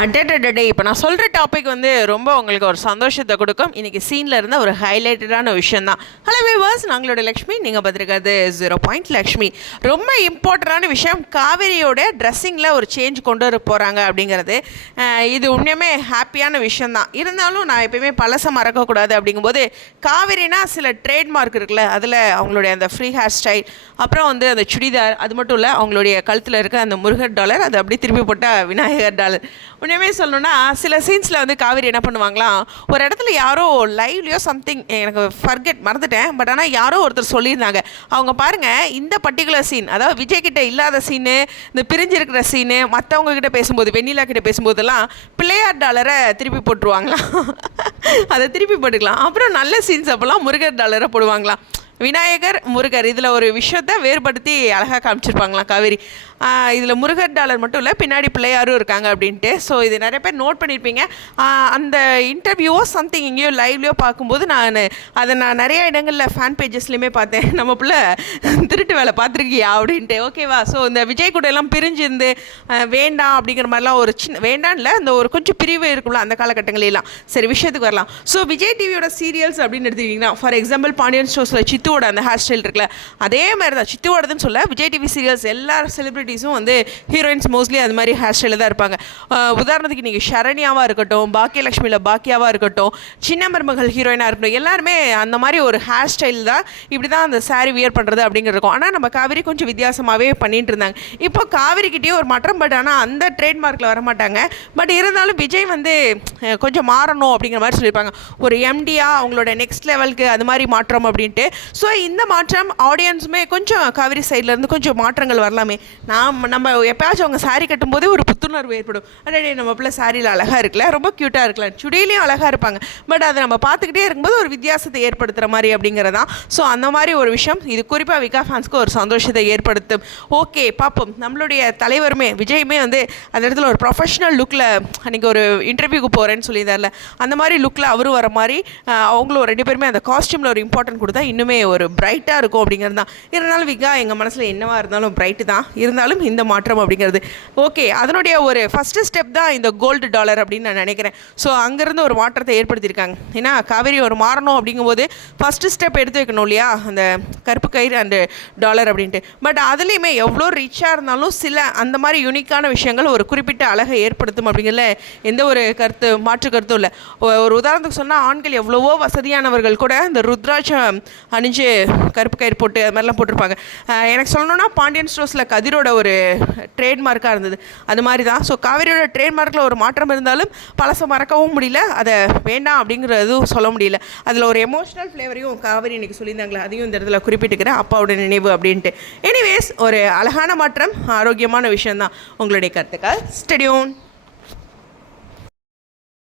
டே இப்போ நான் சொல்கிற டாபிக் வந்து ரொம்ப உங்களுக்கு ஒரு சந்தோஷத்தை கொடுக்கும். இன்றைக்கி சீனில் இருந்த ஒரு ஹைலைட்டடான விஷயம் தான் ஹலோ விவர்ஸ் நாங்களோட லக்ஷ்மி. நீங்கள் பார்த்துருக்காது ஜீரோ பாயிண்ட் லக்ஷ்மி. ரொம்ப இம்பார்ட்டண்டான விஷயம். காவேரியோட ட்ரெஸ்ஸிங்கில் ஒரு சேஞ்ச் கொண்டு வர போகிறாங்க அப்படிங்கிறது. இது உண்மையுமே ஹாப்பியான விஷயம் தான் இருந்தாலும் நான் எப்பயுமே பழசை மறக்கக்கூடாது அப்படிங்கும்போது காவேரினா சில ட்ரேட்மார்க் இருக்குல்ல அதில் அவங்களுடைய அந்த ஃப்ரீ ஹேர் ஸ்டைல் அப்புறம் வந்து அந்த சுடிதார் அது மட்டும் இல்லை அவங்களுடைய கழுத்தில் இருக்க அந்த முருகர் டாலர் அது அப்படியே திருப்பி போட்டால் விநாயகர் டாலர் உண்மையுமே சொல்லணும்னா சில சீன்ஸில் வந்து காவேரி என்ன பண்ணுவாங்களாம் ஒரு இடத்துல யாரோ லைவ்லையோ சம்திங் எனக்கு ஃபர்கெட் மறந்துட்டேன். பட் ஆனால் யாரோ ஒருத்தர் சொல்லியிருந்தாங்க. அவங்க பாருங்கள் இந்த பர்டிகுலர் சீன் அதாவது விஜய் கிட்ட இல்லாத சீனு இந்த பிரிஞ்சிருக்கிற சீனு மற்றவங்க கிட்ட பேசும்போது வெண்ணிலா கிட்ட பேசும்போதெல்லாம் பிள்ளையார் டாலரை திருப்பி போட்டுருவாங்களாம். அதை திருப்பி போட்டுக்கலாம். அப்புறம் நல்ல சீன்ஸ் அப்போல்லாம் முருகர் டாலரை போடுவாங்களாம். விநாயகர் முருகர். இதில் ஒரு விஷயத்தை வேறுபடுத்தி அழகாக காமிச்சிருப்பாங்களாம் காவேரி. இதில் முருகர் டாலர் மட்டும் இல்லை பின்னாடி பிள்ளையாரும் இருக்காங்க அப்படின்ட்டு. ஸோ இது நிறைய பேர் நோட் பண்ணியிருப்பீங்க அந்த இன்டர்வியூவோ சம்திங் எங்கேயோ லைவ்லையோ பார்க்கும்போது நான் அதை நான் நிறைய இடங்களில் ஃபேன் பேஜஸ்லையுமே பார்த்தேன். நம்ம பிள்ளை திருட்டு வேலை பார்த்துருக்கியா அப்படின்ட்டு. ஓகேவா ஸோ இந்த விஜய் கூட எல்லாம் பிரிஞ்சிருந்து வேண்டாம் அப்படிங்கிற மாதிரிலாம் ஒரு சின்ன வேண்டாம்ல அந்த ஒரு கொஞ்சம் பிரிவு இருக்கும்ல அந்த காலகட்டங்களெல்லாம். சரி விஷயத்துக்கு வரலாம். ஸோ விஜய் டிவியோட சீரியல்ஸ் அப்படின்னு எடுத்துக்கிட்டிங்கன்னா ஃபார் எக்ஸாம்பிள் பாண்டியன் ஸ்டோர்ஸில் சித்துவோட அந்த ஹேர் ஸ்டைல் இருக்குல்ல அதே மாதிரி தான் சித்துவோடதுன்னு சொல்ல விஜய் டிவி சீரியல்ஸ் எல்லா செலிபிரிட்டிஸும் வந்து ஹீரோயின்ஸ் மோஸ்ட்லி அது மாதிரி ஹேர் ஸ்டைலில் தான் இருப்பாங்க. உதாரணத்துக்கு நீங்கள் ஷரண்யாவாக இருக்கட்டும் பாக்கியலட்சுமியில் பாக்கியாவாக இருக்கட்டும் சின்ன மருமகள் ஹீரோயினாக இருக்கட்டும் எல்லாருமே அந்த மாதிரி ஒரு ஹேர் ஸ்டைல் தான் இப்படி தான் அந்த saree வியர் பண்ணுறது அப்படிங்கிறது இருக்கும். ஆனால் நம்ம காவேரி கொஞ்சம் வித்தியாசமாகவே பண்ணிட்டு இருந்தாங்க. இப்போ காவிரிக்கிட்டே ஒரு மாற்றம் பட் ஆனால் அந்த ட்ரேட்மார்க்கில் வர மாட்டாங்க பட் இருந்தாலும் விஜய் வந்து கொஞ்சம் மாறணும் அப்படிங்கிற மாதிரி சொல்லியிருப்பாங்க. ஒரு எம்டியாக அவங்களோட நெக்ஸ்ட் லெவலுக்கு அது மாதிரி மாற்றம் அப்படின்ட்டு ஸோ இந்த மாற்றம் ஆடியன்ஸுமே கொஞ்சம் காவிரி சைட்லேருந்து கொஞ்சம் மாற்றங்கள் வரலாமே. நாம் நம்ம எப்பயாச்சும் அவங்க சாரீ கட்டும்போதே ஒரு புத்துணர்வு ஏற்படும். அடடே நம்ம பிள்ளை சாரியில் அழகாக இருக்குல்ல ரொம்ப க்யூட்டாக இருக்கலாம் சுடியிலையும் அழகாக இருப்பாங்க. பட் அதை நம்ம பார்த்துக்கிட்டே இருக்கும்போது ஒரு வித்தியாசத்தை ஏற்படுத்துகிற மாதிரி அப்படிங்கிறதான் ஸோ அந்த மாதிரி ஒரு விஷயம் இது குறிப்பாக விகா ஃபேன்ஸ்க்கு ஒரு சந்தோஷத்தை ஏற்படுத்தும். ஓகே பார்ப்போம். நம்மளுடைய தலைவருமே விஜயுமே வந்து அந்த இடத்துல ஒரு ப்ரொஃபஷனல் லுக்கில் அன்றைக்கி ஒரு இன்டர்வியூக்கு போகிறேன்னு சொல்லியிருந்தார்ல. அந்த மாதிரி லுக்கில் அவரும் வர மாதிரி அவங்களும் ரெண்டு பேருமே அந்த காஸ்டியூமில் ஒரு இம்பார்ட்டன்ட் கொடுத்தா இன்னுமே ஒரு பிரைட்டாக இருக்கும் அப்படிங்கிறது தான். இருந்தாலும் விகா எங்கள் மனசில் என்னவாக இருந்தாலும் பிரைட்டு தான். இருந்தாலும் இந்த மாற்றம் அப்படிங்கிறது. ஓகே அதனுடைய ஒரு ஃபஸ்ட்டு ஸ்டெப் தான் இந்த கோல்டு டாலர் அப்படின்னு நான் நினைக்கிறேன். ஸோ அங்கேருந்து ஒரு மாற்றத்தை ஏற்படுத்தியிருக்காங்க. ஏன்னா காவேரி ஒரு மாறணும் அப்படிங்கும்போது ஃபஸ்ட்டு ஸ்டெப் எடுத்து வைக்கணும் இல்லையா? அந்த கருப்பு கயிறு அண்டு டாலர் அப்படின்ட்டு. பட் அதுலேயுமே எவ்வளோ ரிச்சாக இருந்தாலும் சில அந்த மாதிரி யூனிக்கான விஷயங்கள் ஒரு குறிப்பிட்ட அழகை ஏற்படுத்தும் அப்படிங்கிறதுல எந்த ஒரு கருத்து மாற்று கருத்தும் இல்லை. ஒரு உதாரணத்துக்கு சொன்னால் ஆண்கள் எவ்வளவோ வசதியானவர்கள் கூட இந்த ருத்ராட்சம் அணிஞ்சு கருப்பு கயிறு போட்டு அது மாதிரிலாம் போட்டிருப்பாங்க. எனக்கு சொல்லணும்னா பாண்டியன் ஸ்டோர்ஸில் கதிரோட ஒரு ட்ரேட்மார்க்காக இருந்தது. அது மாதிரி தான். ஸோ காவேரியோட ட்ரேட்மார்க்கில் ஒரு மாற்றம் இருந்தாலும் பழசை மறக்கவும் முடியல. அதை வேண்டாம் அப்படிங்கிறதும் சொல்ல முடியல. அதில் ஒரு எமோஷனல் ஃப்ளேவரையும் காவேரி இன்றைக்கி சொல்லியிருந்தாங்களே அதையும் இந்த இடத்துல குறிப்பிட்டுக்கிறேன். அப்பாவோட நினைவு அப்படின்ட்டு. எனிவேஸ் ஒரு அழகான மாற்றம் ஆரோக்கியமான விஷயம்தான். உங்களுடைய கருத்துக்கள். ஸ்டெடியூன்